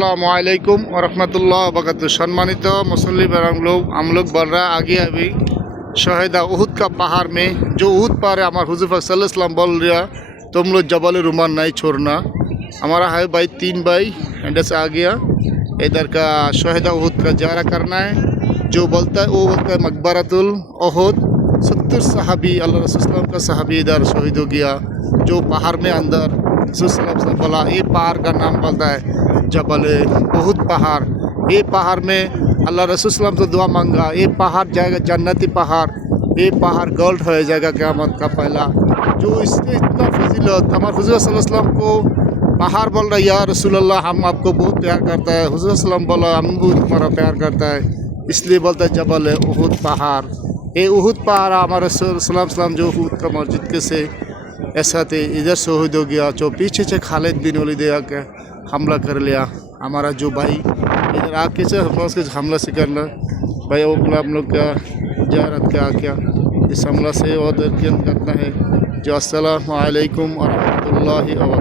अस्सलाम वालेकुम और रहमतुल्लाह वबरकातुहू। सम्मानित मुसल्ली हम लोग बढ़ रहा है आगे। अभी शहीदा उहुद का पहाड़ में जो उहुद पहाड़ है, हमारे हुजूर पाक सल्लल्लाहु अलैहि वसल्लम बोल रहा तुम लोग जबल रुमान नहीं छोड़ना। हमारा है भाई 3 भाई इंडिया से आ गया इधर का शहीदा उहुद का ज़ियारत करना है। जो बोलता है वो बोलता है मकबरतुल उहुद 70 सहाबी अल्लाह रसूल सल्लल्लाहु अलैहि वसल्लम का सहाबी इधर शहीद हो गया। जो पहाड़ में अंदर रसूल सल्लल्लाहु अलैहि वसल्लम बोला ये पहाड़ का नाम बोलता है जबल उहुद पहाड़। ये पहाड़ में अल्लाह रसूल सल्लल्लाहु अलैहि वसल्लम से दुआ मांगा, ये पहाड़ जाएगा जन्नती पहाड़, ये पहाड़ गोल्ड हो जाएगा क़यामत का पहला। जो इससे इतना फजीलत हमारे हुजूर सल्लल्लाहु अलैहि वसल्लम को पहाड़ बोल रहा है या रसूल अल्लाह हम आपको बहुत प्यार करता है। हुजूर सल्लल्लाहु अलैहि वसल्लम बोला हम भी तुम्हारा प्यार करता है, इसलिए बोलता है जबल उहुद पहाड़। ये उहुद पहाड़ हमारे रसूल सल्लल्लाहु अलैहि वसल्लम जो उहुद का मस्जिद के से ऐसा थे इधर शहीद हो गया। जो पीछे से खालिद बिन वलीद आके हमला कर लिया। हमारा जो भाई इधर आके से हम लोग हमला से करना भाई वो हम लोग का ज़ियारत का क्या इस हमला से और करना है। जो अस्सलामु अलैकुम व रहमतुल्लाहि व बरकातुहू।